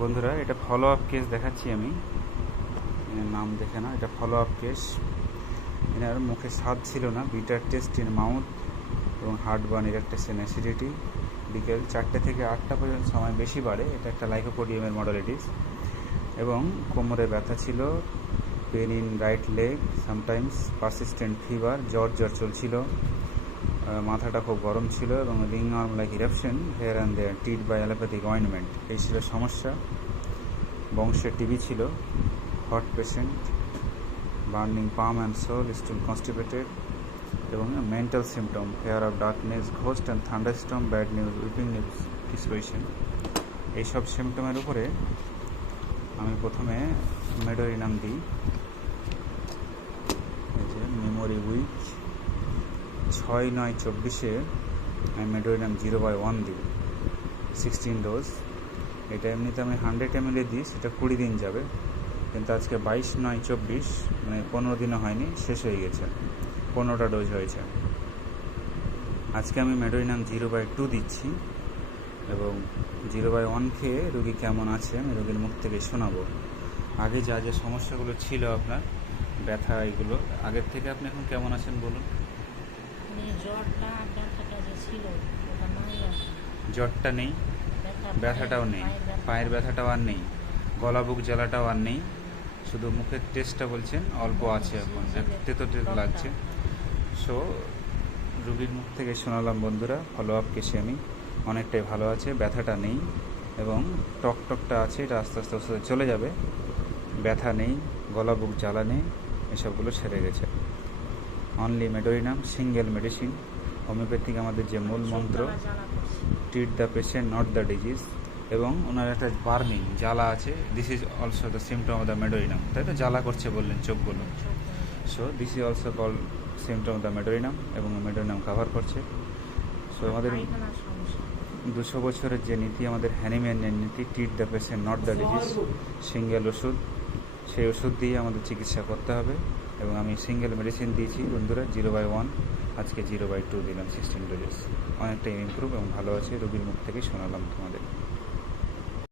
বন্ধুরা, এটা follow up case দেখাচ্ছি আমি। এর নাম দেখে না, এটা ফলো আপ কেস। এনার মুখে স্বাদ ছিল না, বিটার টেস্ট ইন মাউথ এবং হার্ট বার্ন, ইরেকটেশন, অ্যাসিডিটি। বিকেল 4টে থেকে 8টা পর্যন্ত সময় বেশি বাড়ে। এটা একটা লাইকোপোডিয়ামের মডেলিটিস। এবং কোমরে ব্যথা ছিল, pain in right leg, sometimes persistent fever, জ্বর চলছিল, মাথাটা খুব গরম ছিল এবং ringworm like eruption here and there, treat by allopathic ointment. এই ছিল সমস্যা। বংশে টিবি ছিল, hot patient, burning palm and sole, still constipated এবং mental symptom, fear of darkness, ghost and thunderstorm, bad news, weeping news, disposition. এইসব সিমটমের উপরে আমি প্রথমে মেডোরিনাম দিই। এই যে মেমোরি উইক 6/9/24 আমি মেডোরিনাম 0/1 দিই, 16 ডোজ। এটা এমনিতে আমি 100 ml দিই, সেটা 20 দিন যাবে, কিন্তু আজকে 22/9/24, মানে 15 দিনও হয়নি, শেষ হয়ে গেছে, 15টা ডোজ হয়েছে। আজকে আমি মেডোরিনাম 0/2 দিচ্ছি এবং 0/1 খেয়ে রোগী কেমন আছে আমি রোগীর মুখ থেকে শোনাবো। আগে যা যা সমস্যাগুলো ছিল আপনার, ব্যথা, এগুলো আগের থেকে আপনি এখন কেমন আছেন বলুন। জ্বরটা নেই, ব্যথাটাও নেই, পায়ের ব্যথাটাও আর নেই, গলা বুক জ্বালাটাও আর নেই, শুধু মুখের টেস্টটা বলছেন অল্প আছে, এখন তেতো লাগছে। সো রুগীর মুখ থেকে শোনালাম বন্ধুরা, ফলো আপ কেসে আমি অনেকটাই ভালো আছে, ব্যথাটা নেই এবং টকটা আছে, এটা আস্তে আস্তে আস্তে চলে যাবে। ব্যথা নেই, গলা বুক জ্বালা নেই, এসবগুলো সেরে গেছে। Only medorrhinum, single medicine, homeopathic আমাদের যে মূল মন্ত্র, treat the patient not the disease. এবং ওনার একটা বার্নিং জ্বালা আছে, this is also the symptom of the medorrhinum, তাই তো? জ্বালা করছে বললেন চোখগুলো। So this is also call symptom of the medorrhinum এবং মেডোরিনাম কাভার করছে। সো আমাদের 200 বছরের যে নীতি, আমাদের হ্যানিম্যানের নীতি, treat the patient not the disease, single ওষুধ, সেই ওষুধ দিয়ে আমাদের চিকিৎসা করতে হবে। এবং আমি সিঙ্গেল মেডিসিন দিয়েছি বন্ধুরা 0/1, আজকে 0/2 দিলাম, 16 ডোজেস। অনেকটাই ইমপ্রুভ এবং ভালো আছে, রোগীর মুখ থেকে শোনালাম তোমাদের।